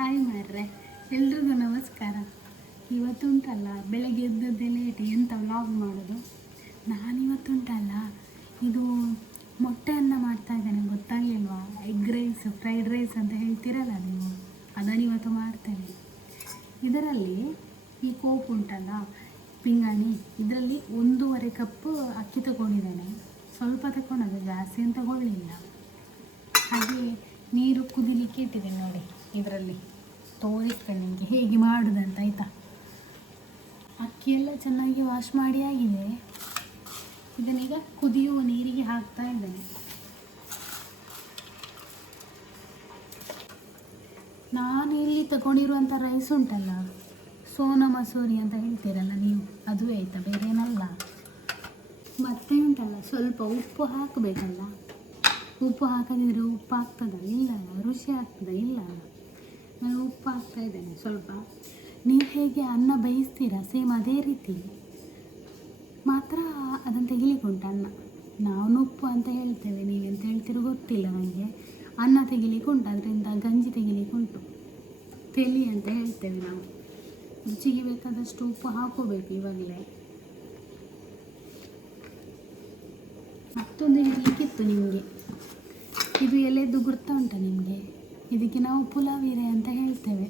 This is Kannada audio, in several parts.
ಹಾಯ್ ಮಾರ್ರೆ, ಎಲ್ರಿಗೂ ನಮಸ್ಕಾರ. ಇವತ್ತುಂಟಲ್ಲ ಬೆಳಗ್ಗೆ ಎದ್ದದ್ದೇ ಲೇಟ್, ಎಂತ ವ್ಲಾಗ್ ಮಾಡೋದು. ನಾನಿವತ್ತುಂಟಲ್ಲ ಇದು ಮೊಟ್ಟೆ ಅನ್ನ ಮಾಡ್ತಾ ಇದ್ದೇನೆ, ಗೊತ್ತಾಗಲಿಲ್ವಾ? ಎಗ್ ರೈಸ್, ಫ್ರೈಡ್ ರೈಸ್ ಅಂತ ಹೇಳ್ತೀರಲ್ಲ ನೀವು, ಅದನ್ನು ಇವತ್ತು ಮಾಡ್ತೇನೆ. ಇದರಲ್ಲಿ ಈ ಕೋಪು ಉಂಟಲ್ಲ, ಪಿಂಗಾಣಿ, ಇದರಲ್ಲಿ 1.5 ಕಪ್ ಅಕ್ಕಿ ತಗೊಂಡಿದ್ದೇನೆ. ಸ್ವಲ್ಪ ತಗೊಂಡದ್ದು, ಜಾಸ್ತಿ ಅಂತ ತಗೊಳ್ಳಿಲ್ಲ. ಹಾಗೆ ನೀರು ಕುದಿಲಿಕ್ಕೆ ಇಟ್ಟಿದ್ದೇನೆ ನೋಡಿ. ಇದರಲ್ಲಿ ತೋರಿಸ್ತೇನೆ ನಿಮಗೆ ಹೇಗೆ ಮಾಡೋದಂತ, ಆಯಿತಾ? ಅಕ್ಕಿಯೆಲ್ಲ ಚೆನ್ನಾಗಿ ವಾಶ್ ಮಾಡಿ ಆಗಿದೆ. ಇದನ್ನೀಗ ಕುದಿಯುವ ನೀರಿಗೆ ಹಾಕ್ತಾ ಇದ್ದೇನೆ. ನಾನು ಇಲ್ಲಿ ತಗೊಂಡಿರುವಂಥ ರೈಸ್ ಉಂಟಲ್ಲ, ಸೋನಾ ಮಸೂರಿ ಅಂತ ಹೇಳ್ತೀರಲ್ಲ ನೀವು, ಅದುವೇ ಆಯಿತಾ, ಬೇರೆ ಏನಲ್ಲ. ಮತ್ತೆ ಉಂಟಲ್ಲ ಸ್ವಲ್ಪ ಉಪ್ಪು ಹಾಕಬೇಕಲ್ಲ. ಉಪ್ಪು ಹಾಕದಿದ್ರೆ ಉಪ್ಪು ಆಗ್ತದ? ಇಲ್ಲ. ರುಚಿ ಆಗ್ತದ? ಇಲ್ಲ. ನಾನು ಉಪ್ಪು ಹಾಕ್ತಾ ಇದ್ದೇನೆ ಸ್ವಲ್ಪ. ನೀವು ಹೇಗೆ ಅನ್ನ ಬೇಯಿಸ್ತೀರಾ ಸೇಮ್ ಅದೇ ರೀತಿ, ಮಾತ್ರ ಅದನ್ನು ತೆಗಿಲಿಕ್ಕೆ ಉಂಟು ಅನ್ನ. ನಾವು ಉಪ್ಪು ಅಂತ ಹೇಳ್ತೇವೆ, ನೀವೆಂತ ಹೇಳ್ತೀರೋ ಗೊತ್ತಿಲ್ಲ ನನಗೆ. ಅನ್ನ ತೆಗಿಲಿಕ್ಕೆ ಉಂಟು, ಅದರಿಂದ ಗಂಜಿ ತೆಗಿಲಿಕ್ಕೆ ಉಂಟು, ತೆಲಿ ಅಂತ ಹೇಳ್ತೇವೆ ನಾವು. ರುಚಿಗೆ ಬೇಕಾದಷ್ಟು ಉಪ್ಪು ಹಾಕೋಬೇಕು ಇವಾಗಲೇ. ಮತ್ತೊಂದು ಹೇಳಲಿಕ್ಕಿತ್ತು ನಿಮಗೆ, ಇದು ಎಲೆದು ಗುರ್ತ ಉಂಟ ನಿಮಗೆ? ಇದಕ್ಕೆ ನಾವು ಪುಲಾವ್ ಎಲೆ ಅಂತ ಹೇಳ್ತೇವೆ.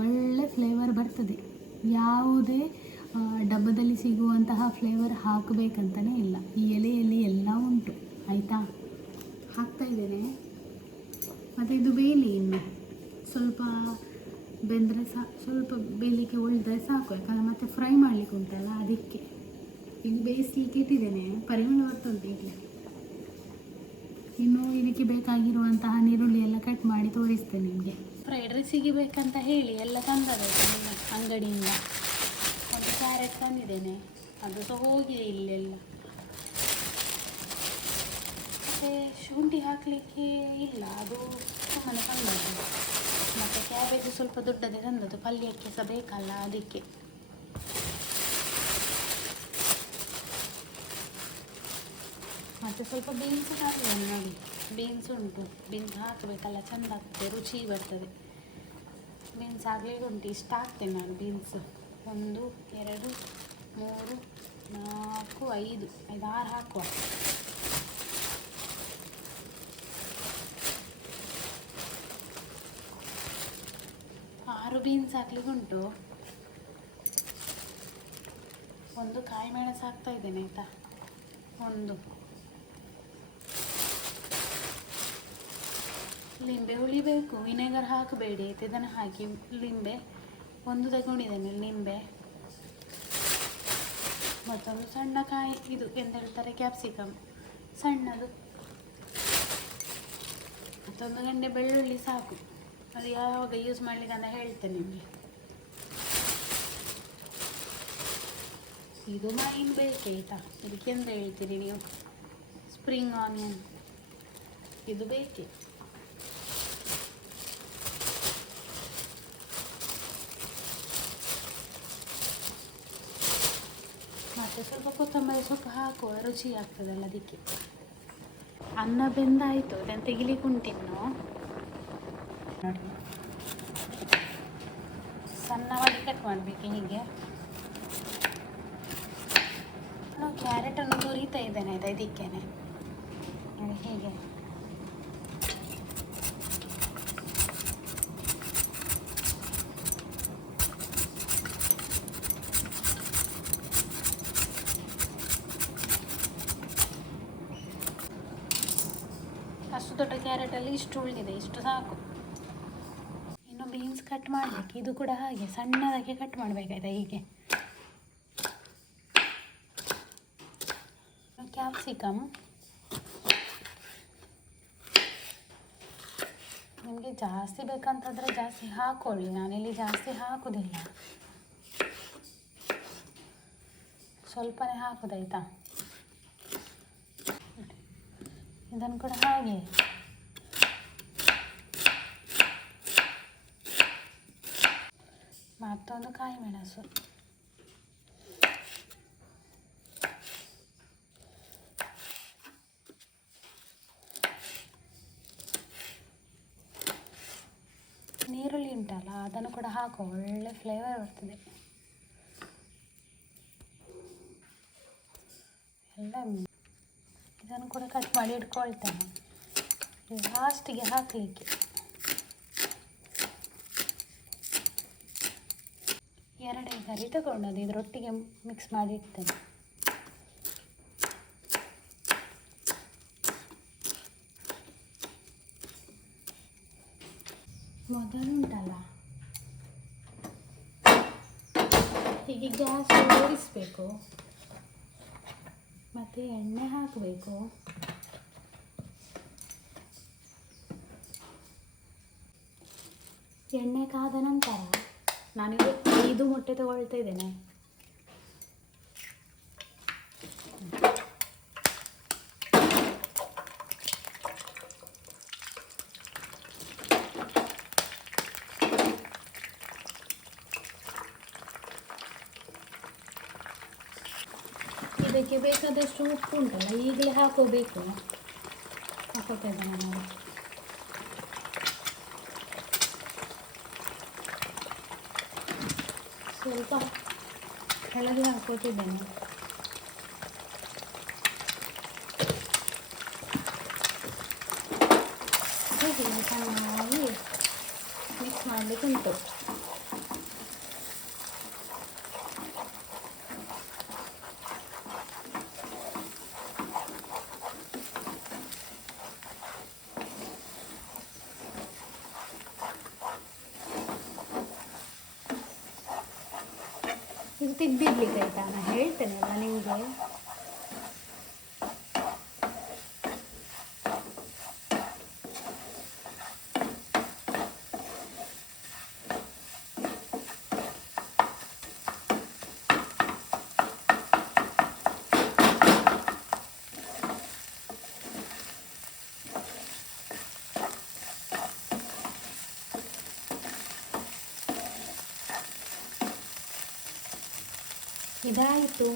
ಒಳ್ಳೆ ಫ್ಲೇವರ್ ಬರ್ತದೆ. ಯಾವುದೇ ಡಬ್ಬದಲ್ಲಿ ಸಿಗುವಂತಹ ಫ್ಲೇವರ್ ಹಾಕಬೇಕಂತಲೇ ಇಲ್ಲ, ಈ ಎಲೆಯಲ್ಲಿ ಎಲ್ಲ ಉಂಟು, ಆಯಿತಾ? ಹಾಕ್ತಾ ಇದ್ದೇನೆ. ಮತ್ತು ಇದು ಬೇಯಲಿ, ಇನ್ನು ಸ್ವಲ್ಪ ಬೆಂದರೆ ಸ್ವಲ್ಪ ಬೇಯಲಿಕ್ಕೆ ಉಳಿದ್ರೆ ಸಾಕು, ಯಾಕಂದರೆ ಮತ್ತೆ ಫ್ರೈ ಮಾಡಲಿಕ್ಕೆ ಉಂಟಲ್ಲ, ಅದಕ್ಕೆ. ಈಗ ಬೇಯಿಸ್ಲಿಕ್ಕೆ ಇಟ್ಟಿದ್ದೇನೆ, ಪರಿಮಳ ಬರ್ತುಂಟು ಈಗಲೇ. ಇನ್ನು ಇದಕ್ಕೆ ಬೇಕಾಗಿರುವಂತಹ ನೀರುಳ್ಳಿ ಎಲ್ಲ ಕಟ್ ಮಾಡಿ ತೋರಿಸ್ತೇನೆ ನಿಮಗೆ. ಫ್ರೈಡ್ ರೈಸಿಗೆ ಬೇಕಂತ ಹೇಳಿ ಎಲ್ಲ ತಂದಬೇಕು ನಿಮ್ಮ ಅಂಗಡಿಯಿಂದ. ಒಂದು ಕ್ಯಾರೆಟ್ ತಂದಿದ್ದೇನೆ, ಅದು ಸಹ ಹೋಗಿದೆ ಇಲ್ಲೆಲ್ಲ. ಮತ್ತು ಶುಂಠಿ ಹಾಕಲಿಕ್ಕೆ ಇಲ್ಲ, ಅದು ಸುಮ್ಮನೆ ತಂದದ್ದು. ಮತ್ತು ಕ್ಯಾಬೇಜ್ ಸ್ವಲ್ಪ ದೊಡ್ಡದೇ ತಂದದ್ದು, ಪಲ್ಯಕ್ಕೆ ಸಹ ಬೇಕಲ್ಲ, ಅದಕ್ಕೆ. ಮತ್ತು ಸ್ವಲ್ಪ ಬೀನ್ಸ್ ಹಾಕಿದ್ದೇನೆ ನೋಡಿ, ಬೀನ್ಸ್ ಉಂಟು, ಬೀನ್ಸ್ ಹಾಕಬೇಕಲ್ಲ, ಚೆಂದ ಆಗ್ತದೆ, ರುಚಿ ಬರ್ತದೆ. ಬೀನ್ಸ್ ಹಾಕಲಿಕ್ಕೆ ಉಂಟು, ಇಷ್ಟ ಹಾಕ್ತೇನೆ ನಾನು ಬೀನ್ಸ್. 1 2 3 4 5 6 ಹಾಕುವ. ಬೀನ್ಸ್ ಹಾಕ್ಲಿಕ್ಕೆ ಉಂಟು. ಒಂದು ಕಾಯಿ ಮೆಣಸು ಹಾಕ್ತಾ ಇದ್ದೇನೆ, ಆಯಿತಾ? ಲಿಂಬೆ ಹುಳಿಬೇಕು, ವಿನೆಗರ್ ಹಾಕಬೇಡಿ ಆಯ್ತು. ಇದನ್ನು ಹಾಕಿ ಲಿಂಬೆ 1 ತಗೊಂಡಿದ್ದೇನೆ, ಲಿಂಬೆ. ಮತ್ತೊಂದು ಸಣ್ಣ ಕಾಯಿ, ಇದು ಎಂತ ಹೇಳ್ತಾರೆ, ಕ್ಯಾಪ್ಸಿಕಮ್ ಸಣ್ಣದು. ಮತ್ತೊಂದು ಗಂಟೆ ಬೆಳ್ಳುಳ್ಳಿ ಸಾಕು. ಅದು ಯಾವಾಗ ಯೂಸ್ ಮಾಡಲಿಕ್ಕೆ ಅಂತ ಹೇಳ್ತೇನೆ ನಿಮಗೆ. ಇದು ಮೈನ್ ಬೇಕು, ಆಯಿತಾ? ಇದಕ್ಕೆ ಎಂತ ಹೇಳ್ತೀರಿ ನೀವು? ಸ್ಪ್ರಿಂಗ್ ಆನಿಯನ್, ಇದು ಬೇಕೇ. ಮತ್ತು ಸ್ವಲ್ಪ ಕೊತ್ತಂಬರಿ ಸೊಪ್ಪು ಹಾಕುವ, ರುಚಿ ಆಗ್ತದಲ್ಲ ಅದಕ್ಕೆ. ಅನ್ನ ಬೆಂದಾಯಿತು, ಅದನ್ನು ತೆಗಿಲಿಕ್ಕೆ ಉಂಟಿನ್ನು ನೋಡಿ. ಸಣ್ಣವಾಗಿ ಕಟ್ ಮಾಡಬೇಕು ಹೀಗೆ. ನಾನು ಕ್ಯಾರೆಟನ್ನು ತುರಿತಾ ಇದ್ದೇನೆ, ಆಯಿತಾ? ಇದಕ್ಕೇನೆ ನೋಡಿ ಹೀಗೆ. ಅಷ್ಟು ದೊಡ್ಡ ಕ್ಯಾರೆಟಲ್ಲಿ ಇಷ್ಟು ಉಳಿದಿದೆ, ಇಷ್ಟು ಸಾಕು. ಇನ್ನು ಬೀನ್ಸ್ ಕಟ್ ಮಾಡಬೇಕು, ಇದು ಕೂಡ ಹಾಗೆ ಸಣ್ಣದಾಗಿ ಕಟ್ ಮಾಡಬೇಕಾಯ್ತಾ ಹೀಗೆ. ಕ್ಯಾಪ್ಸಿಕಮ್ ನಿಮಗೆ ಜಾಸ್ತಿ ಬೇಕಂತಂದರೆ ಜಾಸ್ತಿ ಹಾಕ್ಕೊಳ್ಳಿ, ನಾನಿಲ್ಲಿ ಜಾಸ್ತಿ ಹಾಕೋದಿಲ್ಲ, ಸ್ವಲ್ಪನೇ ಹಾಕೋದಾಯ್ತಾ? ಇದನ್ನು ಕೂಡ ಹಾಗೆ. ಮತ್ತೊಂದು ಕಾಯಿ ಮೆಣಸು. ನೀರುಳ್ಳಿ ಉಂಟಲ್ಲ ಅದನ್ನು ಕೂಡ ಹಾಕೋ, ಒಳ್ಳೆ ಫ್ಲೇವರ್ ಬರ್ತದೆ. ಎಲ್ಲ ಇದನ್ನು ಕೂಡ ಕಟ್ ಮಾಡಿ ಇಟ್ಕೊಳ್ತೇನೆ ಲಾಸ್ಟಿಗೆ ಹಾಕಲಿಕ್ಕೆ. 2 ಗರಿ ತಗೊಂಡದ್ದು ಇದರೊಟ್ಟಿಗೆ ಮಿಕ್ಸ್ ಮಾಡಿ ಇಡ್ತೇನೆ. ಮೊದಲು ಉಂಟಲ್ಲ ಹೀಗೆ ಗ್ಯಾಸ್ ಓಡಿಸಬೇಕು, ಮತ್ತು ಎಣ್ಣೆ ಹಾಕಬೇಕು. ಎಣ್ಣೆ ಕಾದ ನಂತರ ನಾನಿದು 5 ಮೊಟ್ಟೆ ತಗೊಳ್ತಾ ಇದ್ದೇನೆ. ಇದಕ್ಕೆ ಬೇಕಾದಷ್ಟು ಉಪ್ಪು ಉಂಟಲ್ಲ ಈಗಲೇ ಹಾಕೋಬೇಕು. ಹಾಕೋತಾ ಇದ್ದೇನೆ ನಾನು. ಸ್ವಲ್ಪ ಹಳದಿ ಹಾಕೋತಿದ್ದೇನೆ. ಹೀಗೆ ಚೆನ್ನಾಗಿ ಮಿಕ್ಸ್ ಮಾಡಲಿಕ್ಕೆ ಉಂಟು. ಇದು ತೆಗ್ದಿಡ್ಲಿಕ್ಕೆ ಆಯ್ತಾ, ನಾನು ಹೇಳ್ತೇನಲ್ಲ ನಿಮಗೆ. ಇದಾಯಿತು.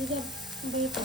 ಈಗ ಬೇಕು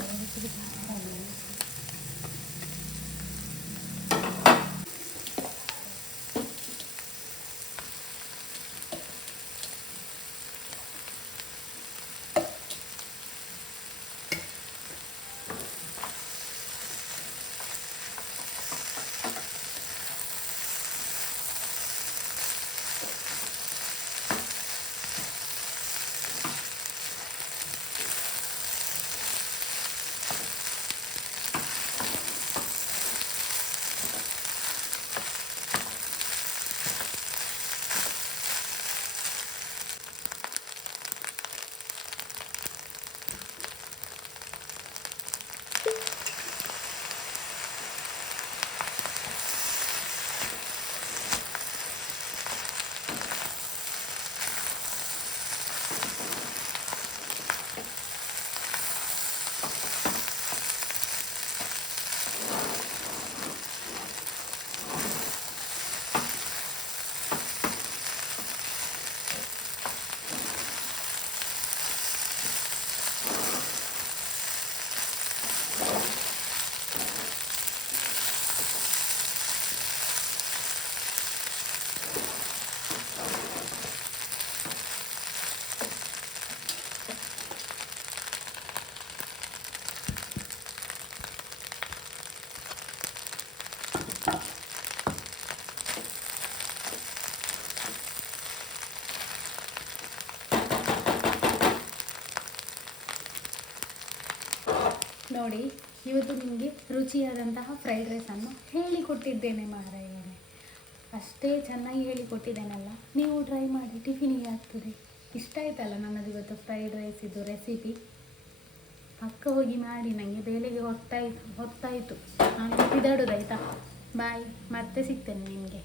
ನೋಡಿ, ಇವತ್ತು ನಿಮಗೆ ರುಚಿಯಾದಂತಹ ಫ್ರೈಡ್ ರೈಸನ್ನು ಹೇಳಿಕೊಟ್ಟಿದ್ದೇನೆ ಮಾರಾಯರೇ. ಅಷ್ಟೇ ಚೆನ್ನಾಗಿ ಹೇಳಿಕೊಟ್ಟಿದ್ದೇನಲ್ಲ, ನೀವು ಟ್ರೈ ಮಾಡಿ, ಟಿಫಿನಿಗೆ ಆಗ್ತದೆ. ಇಷ್ಟ ಆಯ್ತಲ್ಲ ನನ್ನದು ಇವತ್ತು ಫ್ರೈಡ್ ರೈಸ್ ಇದು ರೆಸಿಪಿ. ಪಕ್ಕ ಹೋಗಿ ಮಾಡಿ, ನನಗೆ ಬೇಳೆಗೆ ಹೊತ್ತಾಯಿತು. ನಾನು ಬಿದಾಡೋದಾಯ್ತಾ. ಬಾಯ್, ಮತ್ತೆ ಸಿಗ್ತೇನೆ ನಿಮಗೆ.